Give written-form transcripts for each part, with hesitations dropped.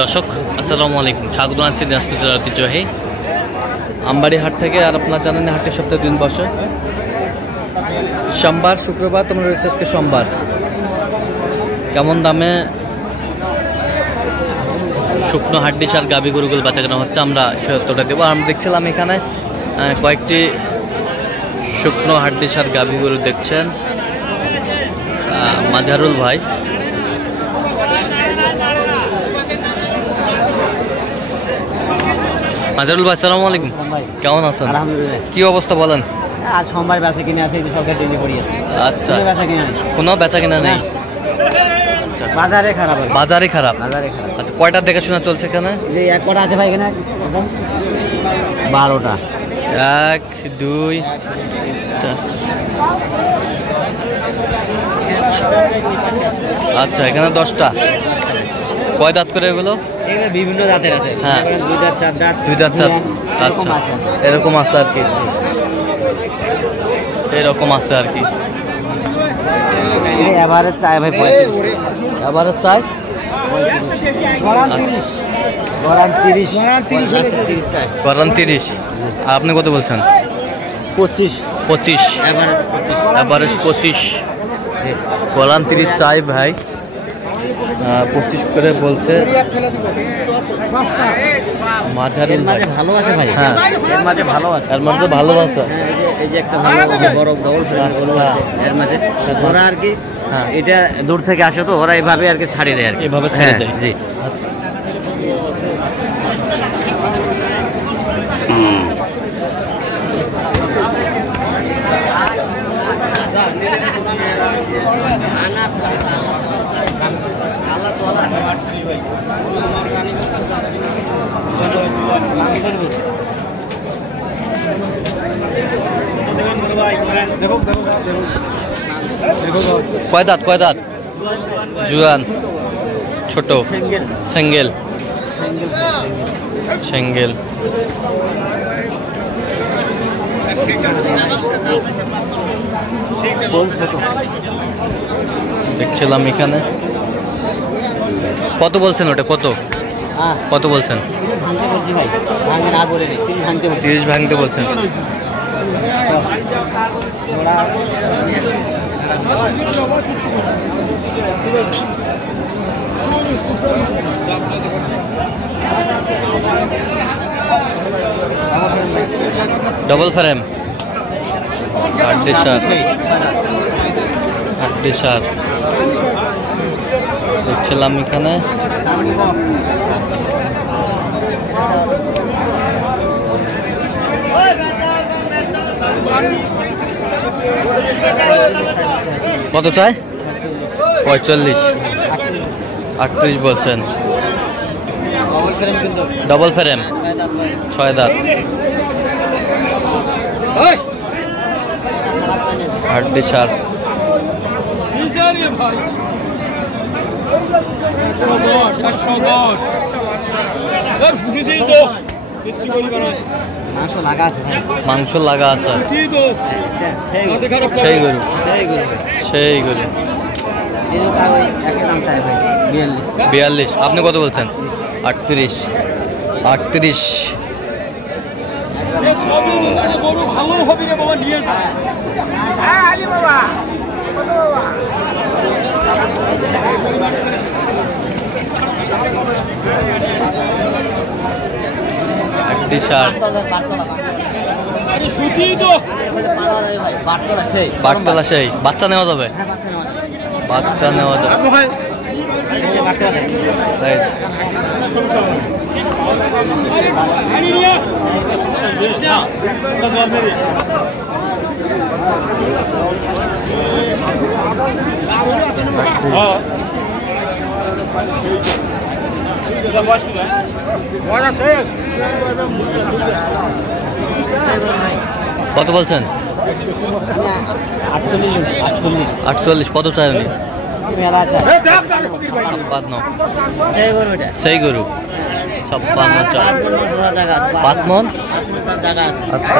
দর্শক আসসালামু আলাইকুম, স্বাগত জানাচ্ছি দিনাজপুর জেলার ঐতিহ্যবাহী আমবাড়ি হাট থেকে। আর আপনারা জানেন হাটের সপ্তাহে 2 দিন বসে, সোমবার শুক্রবার। তোমরা রয়েছে আজকে সোমবার। কেমন দামে শুকনো হাড্ডিস আর গাভী গরুগুলো বেচা কেনা হচ্ছে আমরা সে উত্তরটা দেবো। আমরা দেখছিলাম এখানে কয়েকটি শুকনো হাড্ডিস আর গাভী গরু দেখছেন মাজারুল ভাই। মাজারুল ভাই আসসালামু আলাইকুম, কেমন আছেন? আলহামদুলিল্লাহ। কি অবস্থা বলেন? আজ সোমবার বেচা কিনে আছে, সরকার ট্রেনে পড়ি আছে। আচ্ছা, বেচা কিনা নেই, কোনো বেচা কিনা নেই। বাজারে খারাপ, বাজারে খারাপ। বাজারে খারাপ। আচ্ছা, কয়টা দেখাশোনা চলছে এখানে? এই এক কটা আছে ভাই এখানে, 12টা। 1 2 4। আচ্ছা, এখানে 10টা। কয় দাঁত করে এগুলো? এগুলো বিভিন্ন জাতের আছে। হ্যাঁ, 2 দাঁত 4 দাঁত 2 দাঁত 4। আচ্ছা, এরকম আছে আর কি, এরকম আছে আর কি। এভারেজ চাই ভাই 35। এভারেজ চাই 30। আর আপনি কত বলছেন? 25। এভারেজ 25। বলান 30 চাই ভাই, 25 করে বলছে। মাঝারি মাঝে ভালো আছে ভাই। হ্যাঁ, এর মাঝে ভালো আছে, এর মধ্যে ভালো আছে। হ্যাঁ, এই যে একটা ভালো বড় ডবল ফ্রেমের গরু আছে এর মাঝে। ওরা আর কি এটা দূর থেকে আসে, তো ওরা এইভাবে আর কি ছাড়ি দেয় আর কি, এভাবে ছেড়ে দেয়। জি। কয় দাঁত? জুয়ান, ছোট, সিঙ্গেল। দেখছিলাম এখানে। কত বলছেন ওটা? কত বলছেন? 30 ভাঙতে বলছেন। ডবল ফ্রেম, আটডিসার দেখছিলাম এখানে। কত চাই? 45। 38 বলছেন। ডবল ফ্রেম, 6 দাঁত। আটডিসার মাংস লাগা আছে। সেই গরু 42। আপনি কত বলছেন? 38। বাটতলা সেই বাচ্চা নেওয়া যাবে। কত বলছেন? 48। কত চাই উনি? 56। সেই গরু 56। 5 মন। আচ্ছা,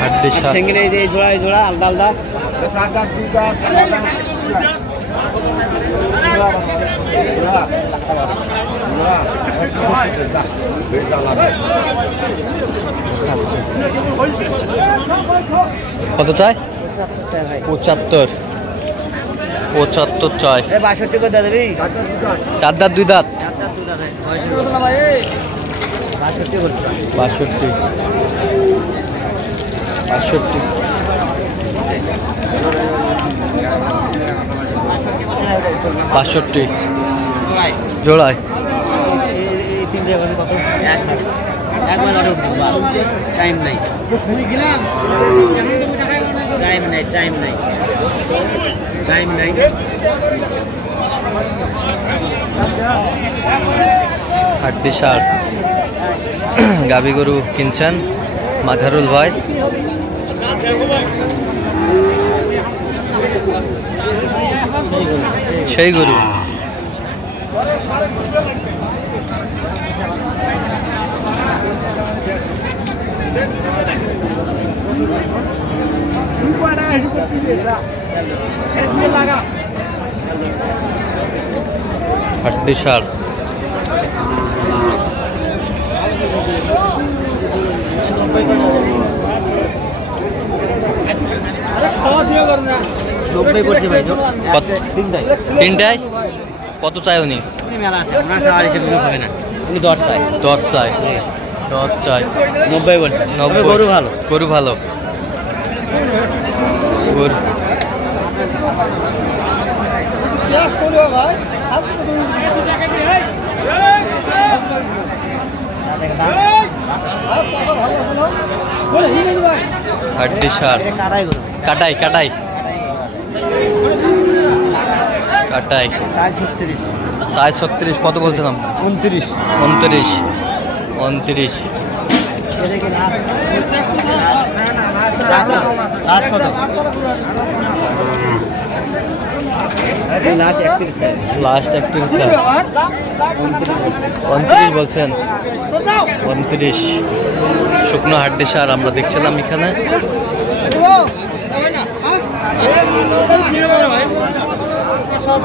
হাড্ডি সার সিঙ্গেল এই জোড়া আলাদা আলাদা কত চাই? 75 চাই। 62 করে দেবি। 4 দাঁত 2 দাঁত 62 জোড়ায় টাইম নাই হাড্ডি সার গাভী গরু কিনছেন মাঝারুল ভাই। সেই গরু হাড্ডি সার তিনটায় কত চাই উনি? উনি 10 চাই। 10 চাই 90 বলছে। 90 গরু ভালো গরু ভালো গরু হাড্ডি সার কাটাই কাটাই কাটাই 36 কত বলছিলাম? 29 লাস্ট 29 বলছেন। 29 শুকনো হাড্ডি সার আমরা দেখছিলাম এখানে।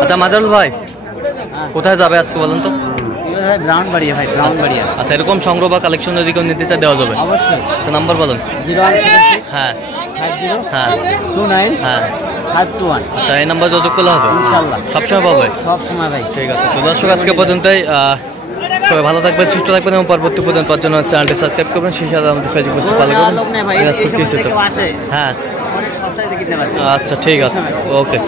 আচ্ছা মাজারুল ভাই কোথায় যাবে আজকে বলেন তো? ব্রাউনবাড়িয়া ভাই, ব্রাউনবাড়িয়া। আচ্ছা এরকম সংগ্রহ বা কালেকশন যদি কেউ নিতে চায় দেওয়া যাবে? অবশ্যই। আচ্ছা নাম্বার বলেন। 0176 হ্যাঁ 50 হ্যাঁ 29 হ্যাঁ 521। আচ্ছা এই নাম্বার যোগাযোগ করলে হবে ইনশাআল্লাহ সবসময় পাবে? সব সময় ভাই। ঠিক আছে তো দর্শক আজকে পর্যন্তই। সবাই ভালো থাকবেন, সুস্থ থাকবেন এবং পরবর্তী পর্যন্ত পাওয়ার জন্য চ্যানেলটি সাবস্ক্রাইব করবেন। সেই সাথে আমাদের ফেসবুক পেজটি ফলো করবেন। হ্যাঁ আচ্ছা ঠিক আছে ওকে।